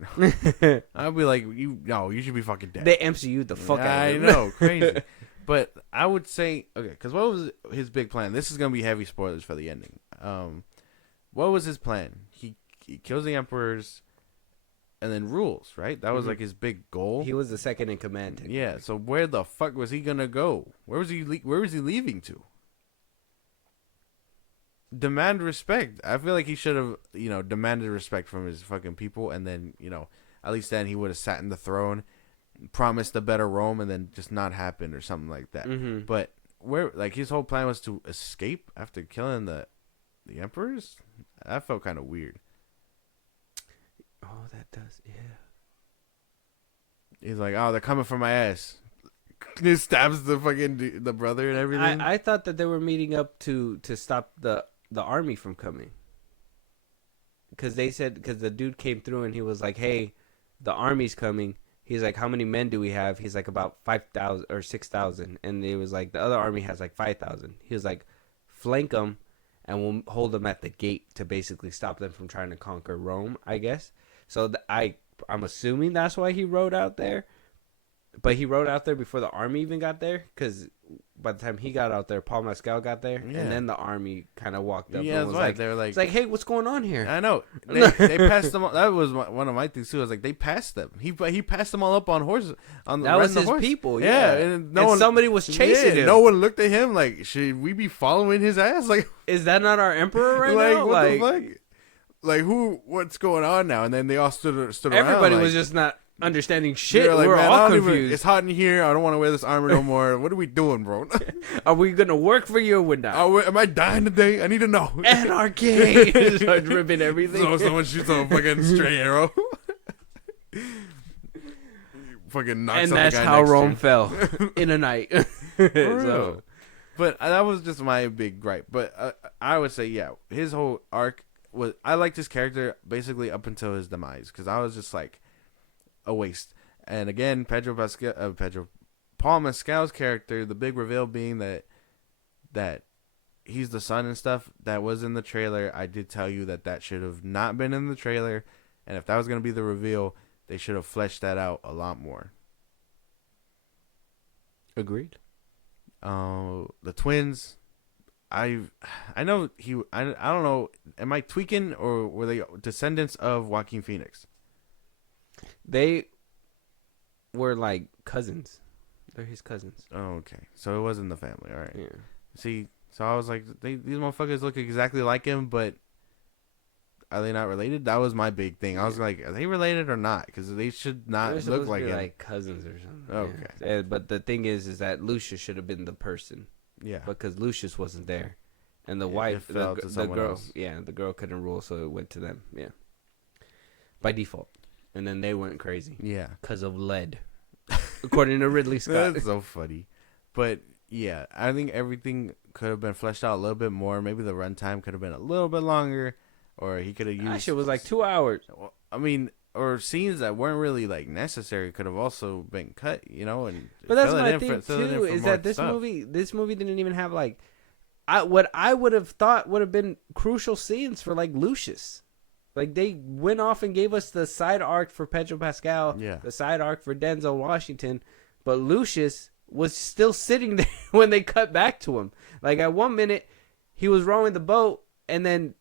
I'll be like, you should be fucking dead. They MCU'd the fuck out of him. I know, crazy. But I would say, okay, because what was his big plan? This is going to be heavy spoilers for the ending. What was his plan? He kills the emperors and then rules, right? That was his big goal. He was the second in command. Yeah, so where the fuck was he going to go? Where was he leaving to? Demand respect. I feel like he should have, demanded respect from his fucking people, and then, at least then he would have sat in the throne, promised a better Rome, and then just not happened or something like that. Mm-hmm. But his whole plan was to escape after killing the emperors. That felt kind of weird. Oh, that does, yeah. He's like, they're coming for my ass. He stabs the brother and everything. I thought that they were meeting up to stop the army from coming. Because the dude came through and he was like, hey, the army's coming. He's like, how many men do we have? He's like, about 5,000 or 6,000. And it was like, the other army has like 5,000. He was like, flank them and we'll hold them at the gate to basically stop them from trying to conquer Rome, I guess. So I'm assuming that's why he rode out there. But he rode out there before the army even got there, because by the time he got out there, Paul Mescal got there, and then the army kind of walked up. Yeah, and was right. Like, They're like, it's like, hey, what's going on here? I know they passed them. That was one of my things too. I was like, they passed them. He passed them all up on horses. That was his people. Yeah, and somebody was chasing him. No one looked at him like, should we be following his ass? Like, is that not our emperor right now? What the fuck? Like, what's going on now? And then they all stood around. Everybody was just not understanding shit. Like, we're all confused. It's hot in here. I don't want to wear this armor no more. What are we doing, bro? Are we gonna work for you or we're not? Am I dying today? I need to know. Anarchy. Starts ripping everything. So someone shoots a fucking stray arrow. Fucking knocks. And that's how Rome fell in a night. So. But that was just my big gripe. But I would say, yeah, his whole arc was. I liked his character basically up until his demise, because I was just like, a waste. And again, Paul Mescal's character, the big reveal being that he's the son and stuff, that was in the trailer. I did tell you that should have not been in the trailer, and if that was going to be the reveal, they should have fleshed that out a lot more. Agreed. The twins, I know I don't know, am I tweaking, or were they descendants of Joaquin Phoenix? They were like cousins. They're his cousins. Oh, okay. So it wasn't the family. All right. Yeah. See, so I was like, these motherfuckers look exactly like him, but are they not related? That was my big thing. I was like, are they related or not? Because they should not look like him. Like cousins or something. Okay. Yeah. But the thing is that Lucius should have been the person. Yeah. Because Lucius wasn't there, and the wife, the girl, else. Yeah, the girl couldn't rule, so it went to them. Yeah. By default. And then they went crazy. Yeah. Because of lead. According to Ridley Scott. That's so funny. But, yeah, I think everything could have been fleshed out a little bit more. Maybe the runtime could have been a little bit longer. Or he could have used... That shit was like 2 hours. I mean, or scenes that weren't really, necessary could have also been cut, And but that's my thing, too, is that this movie didn't even have, what I would have thought would have been crucial scenes for, Lucius. They went off and gave us the side arc for Pedro Pascal, the side arc for Denzel Washington, but Lucius was still sitting there when they cut back to him. At one minute, he was rowing the boat and then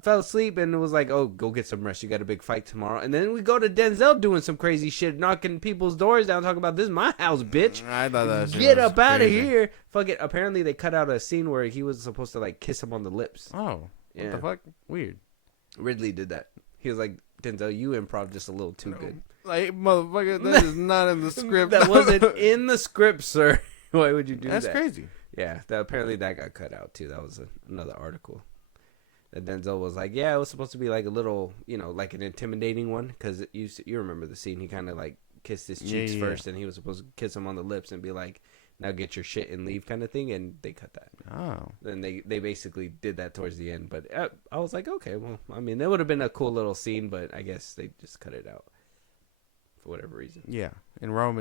fell asleep and it was like, oh, go get some rest. You got a big fight tomorrow. And then we go to Denzel doing some crazy shit, knocking people's doors down, talking about, this is my house, bitch. I thought that was get up out of here. Fuck it. Apparently, they cut out a scene where he was supposed to, kiss him on the lips. Oh. Yeah. What the fuck? Weird. Ridley did that. He was like, Denzel, you improv just a little too good. Like, motherfucker, that is not in the script. That wasn't in the script, sir. Why would you do that? That's crazy. Yeah, apparently that got cut out too. That was another article. That Denzel was like, yeah, it was supposed to be like a little, like an intimidating one. Because you remember the scene. He kind of like kissed his cheeks first, and he was supposed to kiss him on the lips and be like, now get your shit and leave kind of thing. And they cut that. Oh. Then they basically did that towards the end. But I was like, okay, well, I mean, that would have been a cool little scene, but I guess they just cut it out for whatever reason. Yeah. In Rome,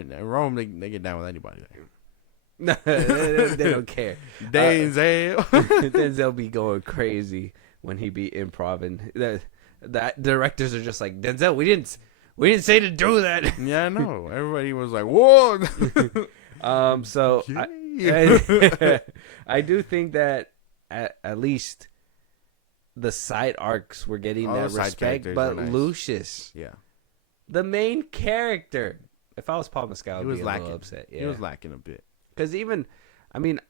they get down with anybody there. No, they don't care. Denzel. Denzel be going crazy when he be improv, the directors are just like, Denzel, we didn't say to do that. Yeah, I know. Everybody was like, whoa. So I do think that at least the side arcs were getting All that the side respect, characters but were nice. Lucius, Yeah. the main character, if I was Paul Mescal, I'd He was be a lacking. little upset. Yeah. He was lacking a bit. Because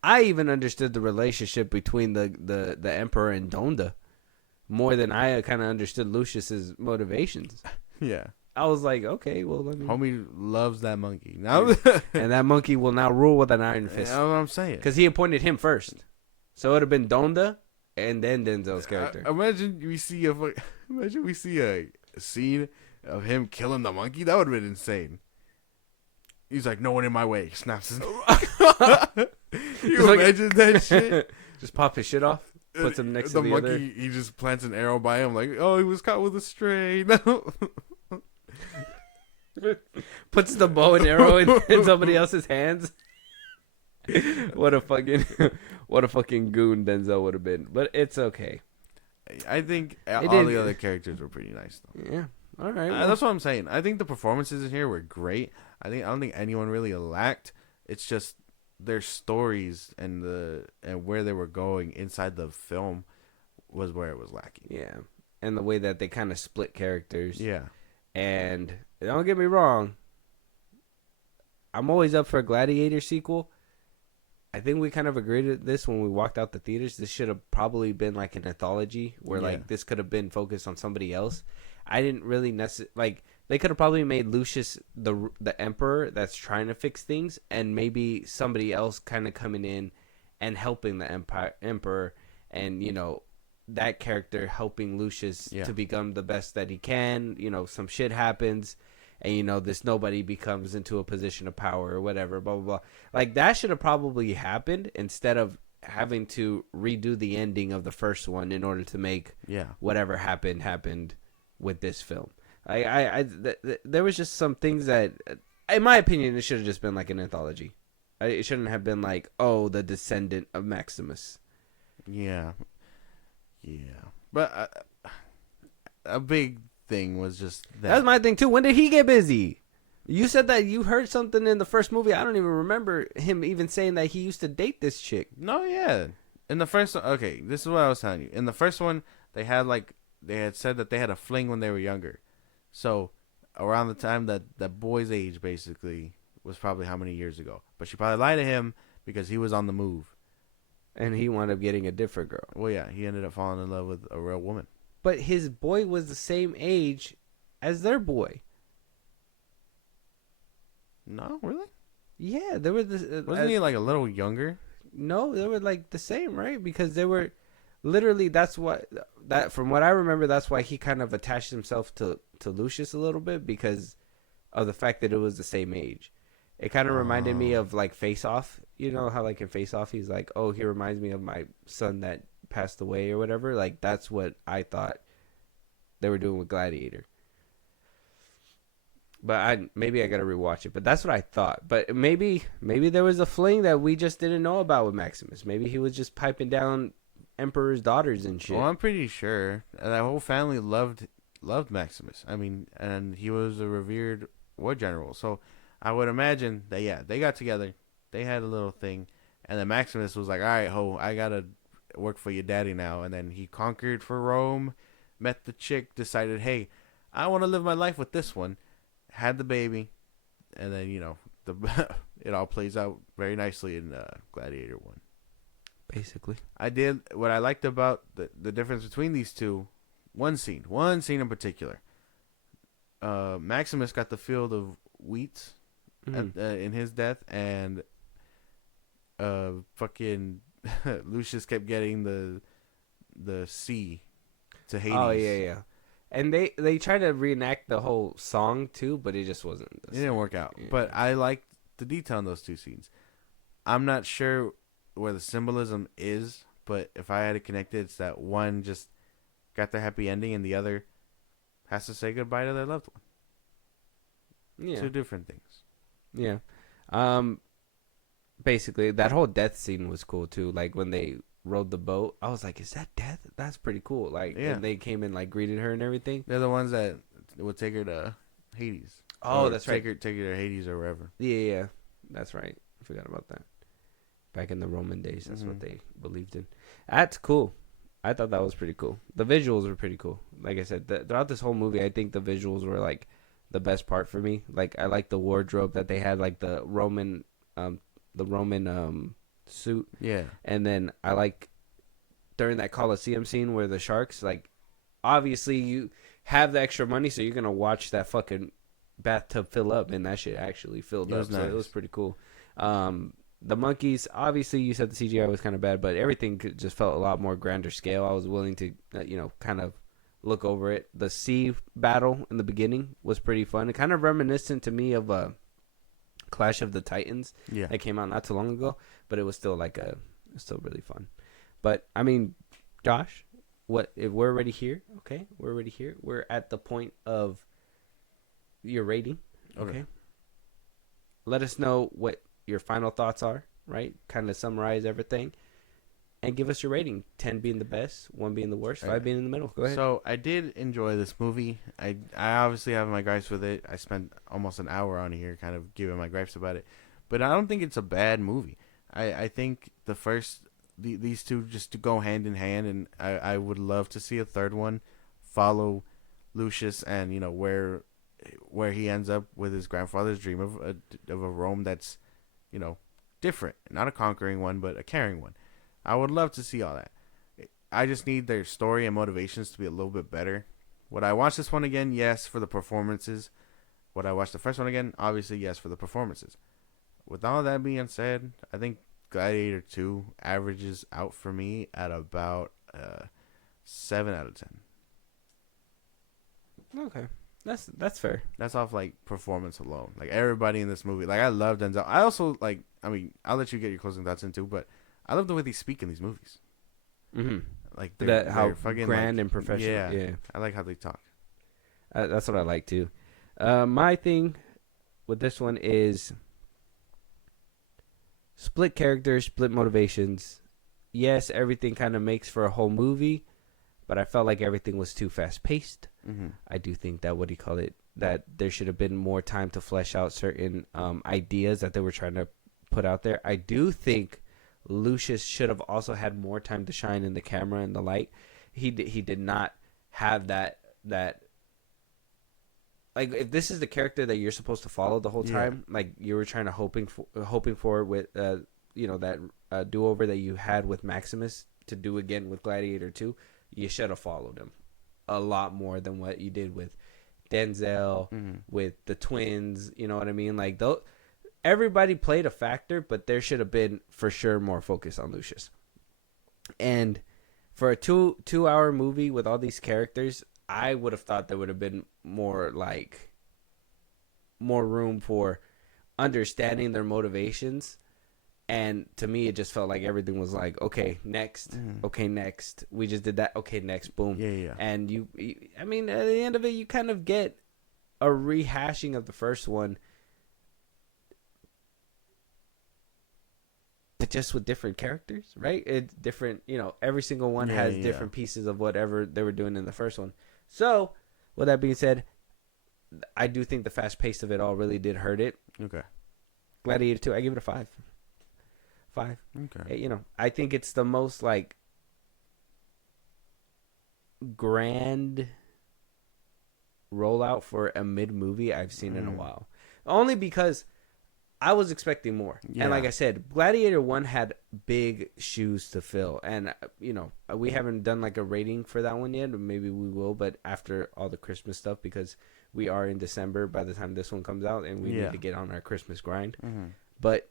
I even understood the relationship between the Emperor and Donda more than I kind of understood Lucius's motivations. Yeah. I was like, okay, well, let me. Homie loves that monkey. Now, And that monkey will now rule with an iron fist. That's what I'm saying. Because he appointed him first. So it would have been Donda and then Denzel's character. Imagine we see a scene of him killing the monkey. That would have been insane. He's like, no one in my way. Snaps his. You imagine that shit? Just pop his shit off. Puts him next to the monkey. other. He just plants an arrow by him, like, oh, he was caught with a stray. Puts the bow and arrow in somebody else's hands. What a fucking goon Denzel would have been. But it's okay. I think all didn't- the other characters were pretty nice, though. Yeah. All right. Well, That's what I'm saying. I think the performances in here were great. I don't think anyone really lacked. It's just their stories and where they were going inside the film was where it was lacking. yeah. And the way that they kind of split characters. Yeah. And don't get me wrong, I'm always up for a Gladiator sequel. I think we kind of agreed with this when we walked out the theaters. This should have probably been like an anthology where like this could have been focused on somebody else. I didn't really like they could have probably made Lucius the emperor that's trying to fix things, and maybe somebody else kind of coming in and helping the emperor, and that character helping Lucius to become the best that he can. Some shit happens, and this nobody becomes into a position of power or whatever, blah blah blah. Like that should have probably happened instead of having to redo the ending of the first one in order to make whatever happened with this film. There was just some things that, in my opinion, it should have just been like an anthology. It shouldn't have been like, oh, the descendant of Maximus. Yeah. But a big thing was just that. That's my thing too. When did he get busy? You said that you heard something in the first movie. I don't even remember him even saying that he used to date this chick. No, yeah. In the first one, okay, this is what I was telling you. In the first one, they had said that they had a fling when they were younger. So around the time that boy's age basically was probably how many years ago. But she probably lied to him because he was on the move. And he wound up getting a different girl. Well, yeah, he ended up falling in love with a real woman. But his boy was the same age as their boy. No, really? Yeah, they were the. Wasn't he like a little younger? No, they were like the same, right? Because they were literally. From what I remember, that's why he kind of attached himself to Lucius a little bit because of the fact that it was the same age. It kind of reminded me of like Face Off. You know how like in Face Off, he's like, "Oh, he reminds me of my son that passed away or whatever." Like that's what I thought they were doing with Gladiator. But maybe I gotta rewatch it. But that's what I thought. But maybe there was a fling that we just didn't know about with Maximus. Maybe he was just piping down Emperor's daughters and shit. Well, I'm pretty sure that whole family loved Maximus. I mean, and he was a revered war general. So I would imagine that they got together, they had a little thing, and then Maximus was like, "All right, ho, I gotta work for your daddy now." And then he conquered for Rome, met the chick, decided, "Hey, I want to live my life with this one." Had the baby, and then it all plays out very nicely in Gladiator 1. basically. What I liked about the difference between these two, one scene in particular. Maximus got the field of wheat in his death, and fucking Lucius kept getting the sea to Hades. Oh yeah. And they tried to reenact the whole song too, but it just wasn't. It didn't work out. Yeah. But I liked the detail in those two scenes. I'm not sure where the symbolism is, but if I had to connect it, it's that one just got their happy ending and the other has to say goodbye to their loved one. Yeah. Two different things. Yeah. Basically, that whole death scene was cool too. Like when they rode the boat, I was like, "Is that death? That's pretty cool." Like, Yeah. and they came and like greeted her and everything. They're the ones that would take her to Hades. Oh, Or that's take right. Take her to Hades or wherever. Yeah, that's right. I forgot about that. Back in the Roman days, that's what Mhm. they believed in. That's cool. I thought that was pretty cool. The visuals were pretty cool. Like I said, throughout this whole movie, I think the visuals were like the best part for me. Like I like the wardrobe that they had, like the Roman suit, Yeah. and then I like during that Coliseum scene where the sharks, like, obviously you have the extra money, so you're gonna watch that fucking bathtub fill up, and that shit actually filled It up. was So it nice. was pretty cool. The monkeys, obviously, you said the CGI was kind of bad, but everything just felt a lot more grander scale. I was willing to, kind of look over it. The sea battle in the beginning was pretty fun. It kind of reminiscent to me of Clash of the Titans Yeah. that came out not too long ago, but it was still it's still really fun. But I mean, Josh, what if we're already here? Okay, we're already here. We're at the point of your rating. Okay. Let us know what your final thoughts are, right? Kind of summarize everything and give us your rating. 10 being the best, 1 being the worst, 5 being in the middle. Go ahead. So I did enjoy this movie. I obviously have my gripes with it. I spent almost an hour on here kind of giving my gripes about it. But I don't think it's a bad movie. I think these two just to go hand in hand, and I would love to see a third one follow Lucius and, where he ends up with his grandfather's dream of a Rome that's, different. Not a conquering one, but a caring one. I would love to see all that. I just need their story and motivations to be a little bit better. Would I watch this one again? Yes, for the performances. Would I watch the first one again? Obviously, yes, for the performances. With all that being said, I think Gladiator 2 averages out for me at about 7 out of 10. Okay. That's fair. That's off like performance alone. Like everybody in this movie. Like I love Denzel. I also I'll let you get your closing thoughts in too, but I love the way they speak in these movies. Mm-hmm. Like How fucking grand and professional. Yeah. I like how they talk. That's what I like too. My thing with this one is split characters, split motivations. Yes, everything kind of makes for a whole movie, but I felt like everything was too fast paced. Mm-hmm. I do think that that there should have been more time to flesh out certain ideas that they were trying to put out there. I do think Lucius should have also had more time to shine in the camera and the light. He did not have that. Like, if this is the character that you're supposed to follow the whole time, like you were trying to hoping for with that do-over that you had with Maximus to do again with Gladiator 2, you should have followed him a lot more than what you did with Denzel, with the twins. You know what I mean? Like, everybody played a factor, but there should have been for sure more focus on Lucius. And for a two-hour movie with all these characters, I would have thought there would have been more room for understanding their motivations. And to me, it just felt like everything was like, okay, next. Okay, next. We just did that. Okay, next. Boom. Yeah. And I mean, at the end of it, you kind of get a rehashing of the first one, but just with different characters, right? It's different, every single one has different pieces of whatever they were doing in the first one. So, with that being said, I do think the fast pace of it all really did hurt it. Okay. Gladiator 2, I give it a 5. 5. Okay. I think it's the most grand rollout for a mid movie I've seen in a while. Only because I was expecting more. Yeah. And like I said, Gladiator 1 had big shoes to fill. And, we haven't done like a rating for that one yet. Or maybe we will, but after all the Christmas stuff, because we are in December by the time this one comes out, and we need to get on our Christmas grind. Mm-hmm. But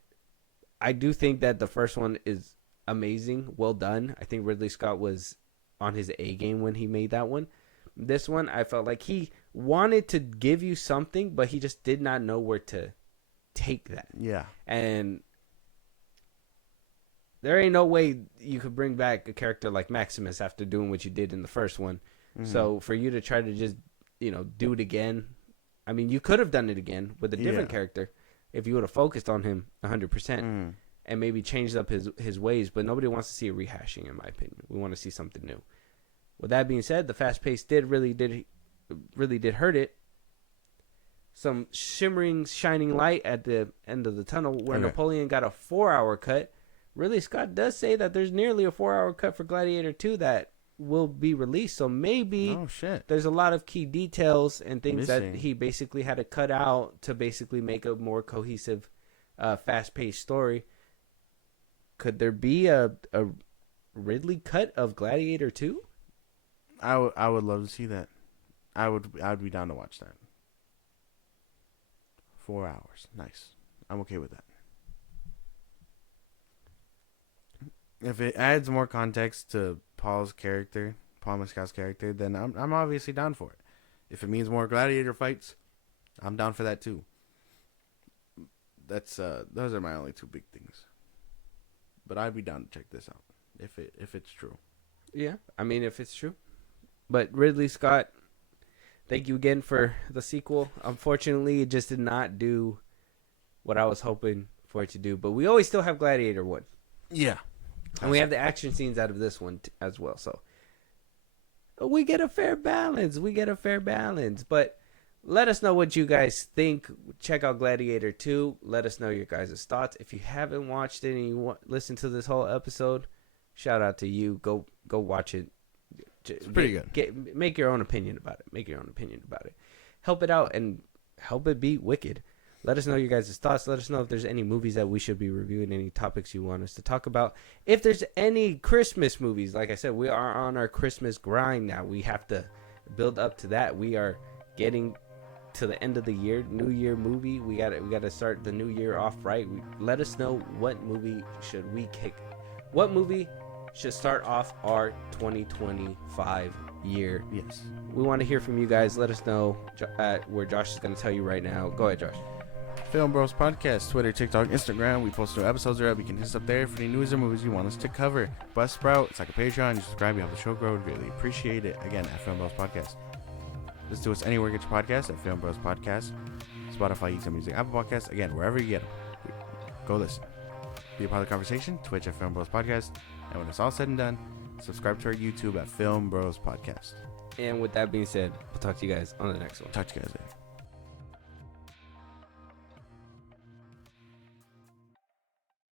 I do think that the first one is amazing. Well done. I think Ridley Scott was on his A game when he made that one. This one, I felt like he wanted to give you something, but he just did not know where to take that. Yeah. And there ain't no way you could bring back a character like Maximus after doing what you did in the first one. Mm-hmm. So for you to try to just, do it again, I mean, you could have done it again with a different character if you would have focused on him 100% and maybe changed up his ways, but nobody wants to see a rehashing, in my opinion. We want to see something new. With that being said, the fast pace really did hurt it. Some shimmering, shining light at the end of the tunnel where Napoleon got a 4-hour cut. Ridley Scott does say that there's nearly a 4-hour cut for Gladiator 2 that will be released. So maybe there's a lot of key details and things that he basically had to cut out to basically make a more cohesive, fast-paced story. Could there be a Ridley cut of Gladiator 2? I would love to see that. I would be down to watch that. 4 hours. Nice. I'm okay with that. If it adds more context to Paul Mescal's character, then I'm obviously down for it. If it means more gladiator fights, I'm down for that too. That's those are my only two big things. But I'd be down to check this out if it's true. Yeah, I mean if it's true. But Ridley Scott, thank you again for the sequel. Unfortunately, it just did not do what I was hoping for it to do. But we always still have Gladiator 1. Yeah. And we have the action scenes out of this one as well. So we get a fair balance. But let us know what you guys think. Check out Gladiator 2. Let us know your guys' thoughts. If you haven't watched it and you listen to this whole episode, shout out to you. Go watch it. It's pretty good. Make your own opinion about it. Help it out and help it be wicked. Let us know your guys' thoughts. Let us know if there's any movies that we should be reviewing, any topics you want us to talk about. If there's any Christmas movies, like I said, we are on our Christmas grind now. We have to build up to that. We are getting to the end of the year, New Year movie. We got to start the new year off right. Let us know what movie what movie should start off our 2025 year. Yes. We want to hear from you guys. Let us know where Josh is going to tell you right now. Go ahead, Josh. Filmbros Podcast, Twitter, TikTok, Instagram. We post new episodes are up. You can hit us up there for any news or movies you want us to cover. Buzzsprout, it's like a Patreon. You subscribe, you help the show grow. We'd really appreciate it. Again, at Filmbros Podcast. Listen to us anywhere you get your podcast at Filmbros Podcast. Spotify, YouTube Music, Apple Podcasts. Again, wherever you get them. Go listen. Be a part of the conversation. Twitch at Filmbros Podcast. And when it's all said and done, subscribe to our YouTube at Filmbros Podcast. And with that being said, we'll talk to you guys on the next one. Talk to you guys later.